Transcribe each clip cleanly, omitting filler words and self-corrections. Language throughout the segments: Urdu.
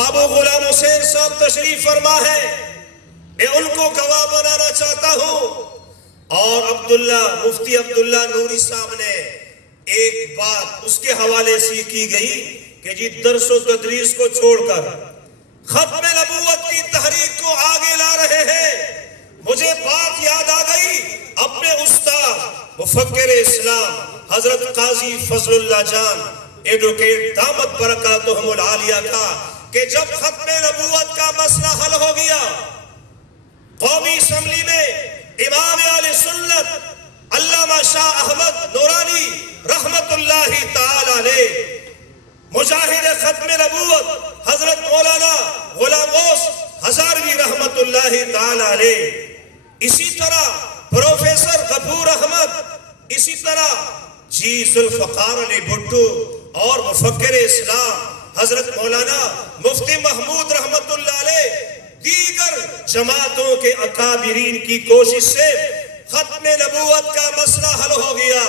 بابو غلام حسین صاحب تشریف فرما ہے، میں ان کو گواہ بنانا چاہتا ہوں۔ اور مفتی عبداللہ نوری صاحب نے ایک بات اس کے حوالے سے کی گئی کہ جی درس و تدریس کو چھوڑ کر ختم نبوت کی تحریک کو آگے لا رہے ہیں۔ مجھے بات یاد آ گئی اپنے استاد مفکر اسلام حضرت قاضی فضل اللہ جان ایڈوکیٹ دامت برکاتہم العالیہ کا، کہ جب ختم نبوت کا مسئلہ حل ہو گیا، قومی اسمبلی میں امام اہل سنت علامہ شاہ احمد نورانی رحمت اللہ تعالی علیہ، مجاہد ختم نبوت حضرت مولانا غلام غوث ہزاروی رحمت اللہ تعالی علیہ، اسی طرح پروفیسر غفور احمد، اسی طرح جی ذوالفقار علی بھٹو اور مفکر اسلام حضرت مولانا مفتی محمود رحمت اللہ علیہ، دیگر جماعتوں کے اکابرین کی کوشش سے ختم نبوت کا مسئلہ حل ہو گیا۔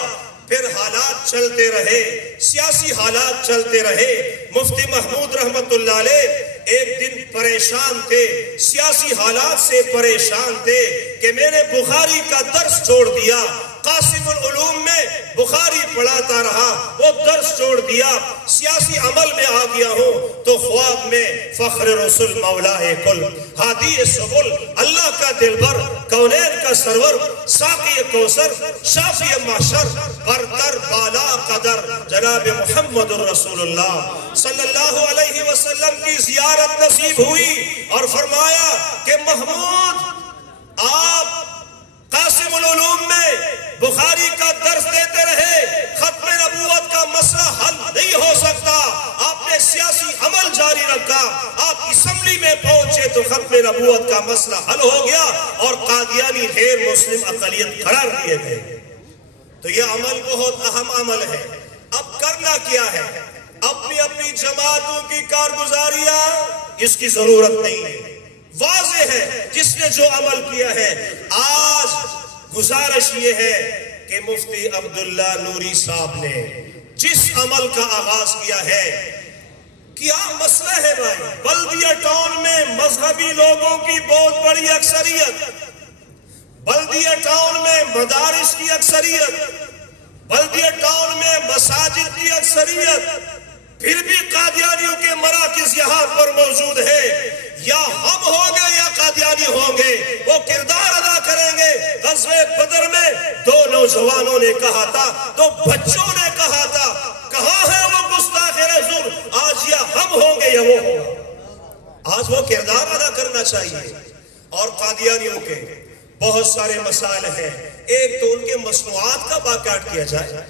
پھر حالات چلتے رہے، سیاسی حالات چلتے رہے۔ مفتی محمود رحمت اللہ علیہ ایک دن پریشان تھے، سیاسی حالات سے پریشان تھے کہ میں نے بخاری کا درس چھوڑ دیا، قاسم العلوم میں بخاری پڑھاتا رہا، وہ درس چھوڑ دیا، سیاسی عمل میں آ گیا ہوں تو خواب میں فخر رسول مولا کل ہادی سبل اللہ کا دلبر کونین کا سرور ساقی کوثر شافی محشر برتر بالا قدر جناب محمد الرسول اللہ صلی اللہ علیہ وسلم کی زیارت نصیب ہوئی اور فرمایا کہ محمود آپ قاسم العلوم میں بخاری کا درس دیتے رہے، ختم نبوت کا مسئلہ حل نہیں ہو سکتا، آپ نے سیاسی عمل جاری رکھا، آپ اسمبلی میں پہنچے تو ختم نبوت کا مسئلہ حل ہو گیا اور قادیانی غیر مسلم اقلیت قرار دیے گئے۔ تو یہ عمل بہت اہم عمل ہے۔ اب کرنا کیا ہے؟ اپنی اپنی جماعتوں کی کارگزاریاں اس کی ضرورت نہیں ہے، واضح ہے جس نے جو عمل کیا ہے۔ آج گزارش یہ ہے کہ مفتی عبداللہ نوری صاحب نے جس عمل کا آغاز کیا ہے، کیا مسئلہ ہے بھائی؟ بلدیہ ٹاؤن میں مذہبی لوگوں کی بہت بڑی اکثریت، بلدیہ ٹاؤن میں مدارس کی اکثریت، بلدیہ ٹاؤن میں مساجد کی اکثریت، پھر بھی قادیانیوں کے مراکز یہاں پر موجود ہے۔ یا ہم ہوں گے یا قادیانی ہوں گے، وہ کردار ادا کریں گے۔ غزوہ بدر میں دو نوجوانوں نے کہا تھا، دو بچوں نے کہا تھا، کہاں ہے وہ گستاخ رسول؟ آج یا ہم ہوں گے یا وہ ہوگا۔ آج وہ کردار ادا کرنا چاہیے۔ اور قادیانیوں کے بہت سارے مسائل ہیں، ایک تو ان کے مصنوعات کا باقاعدہ کیا جائے۔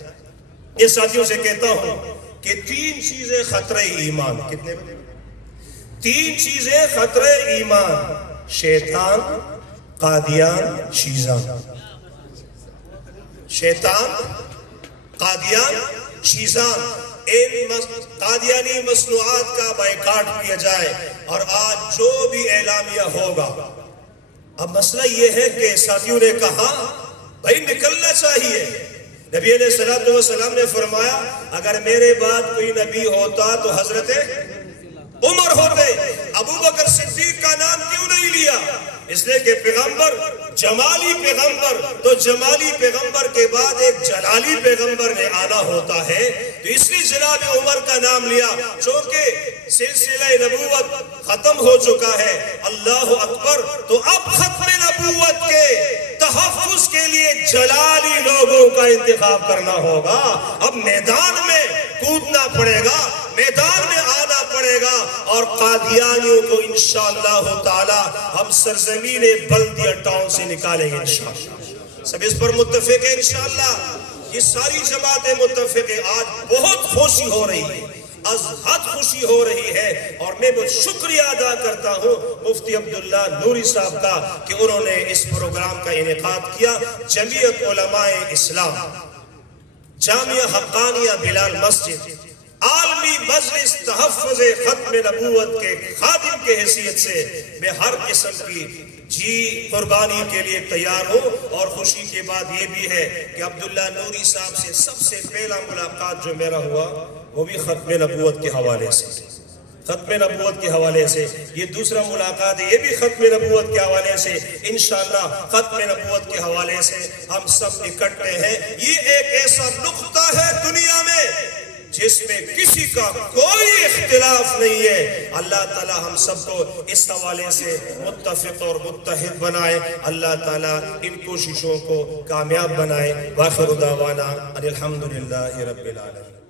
یہ ساتھیوں سے کہتا ہوں کہ تین چیزیں خطرہ ایمان، کتنے بجے؟ تین چیزیں خطرہ ایمان: شیطان، قادیان، شیزان۔ شیطان، قادیان، شیزان، ان قادیانی مصنوعات کا بائیکاٹ کیا جائے۔ اور آج جو بھی اعلامیہ ہوگا، اب مسئلہ یہ ہے کہ ساتھیوں نے کہا بھائی نکلنا چاہیے۔ نبی علیہ السلام نے فرمایا اگر میرے بعد کوئی نبی ہوتا تو حضرت عمر ہوتے۔ ابو بکر صدیق کا نام کیوں نہیں لیا؟ اس لیے کہ پیغمبر جمالی پیغمبر، تو جمالی پیغمبر کے بعد ایک جلالی پیغمبر نے آنا ہوتا ہے، تو اس لیے جناب عمر کا نام لیا، چونکہ سلسلہ نبوت ختم ہو چکا ہے۔ اللہ اکبر۔ تو اب ختم نبوت کے تحفظ کے لیے جلالی لوگوں کا انتخاب کرنا ہوگا۔ اب میدان میں کودنا پڑے گا، میدان میں آنا پڑے گا، اور قادیانیوں کو انشاءاللہ تعالی ہم سرزمین بلدیہ ٹاؤن سے نکالیں گے انشاءاللہ۔ سب اس پر متفق ہے انشاءاللہ، یہ ساری جماعتیں متفق ہیں۔ آج بہت خوشی ہو رہی ہے، از حد خوشی ہو رہی ہے، اور میں بہت شکریہ ادا کرتا ہوں مفتی عبداللہ نوری صاحب کا کہ انہوں نے اس پروگرام کا انعقاد کیا۔ جمعیت علماء اسلام، جامعہ حقانیہ بلال مسجد، عالمی مجلس تحفظ ختم نبوت کے خادم کے حیثیت سے میں ہر قسم کی قربانی کے لیے تیار ہوں۔ اور خوشی کے بعد یہ بھی ہے کہ عبداللہ نوری صاحب سے سب سے پہلا ملاقات جو میرا ہوا وہ بھی ختم نبوت کے حوالے سے۔ ختم نبوت کے حوالے سے، یہ دوسرا ملاقات ہے، یہ بھی ختم نبوت کے حوالے سے، انشاءاللہ ختم نبوت کے حوالے سے ہم سب اکٹھے ہیں۔ یہ ایک ایسا نقطہ ہے دنیا میں جس میں کسی کا کوئی اختلاف نہیں ہے۔ اللہ تعالی ہم سب کو اس حوالے سے متفق اور متحد بنائے، اللہ تعالی ان کوششوں کو کامیاب بنائے۔ وآخر دعوانا الحمدللہ رب العالمین۔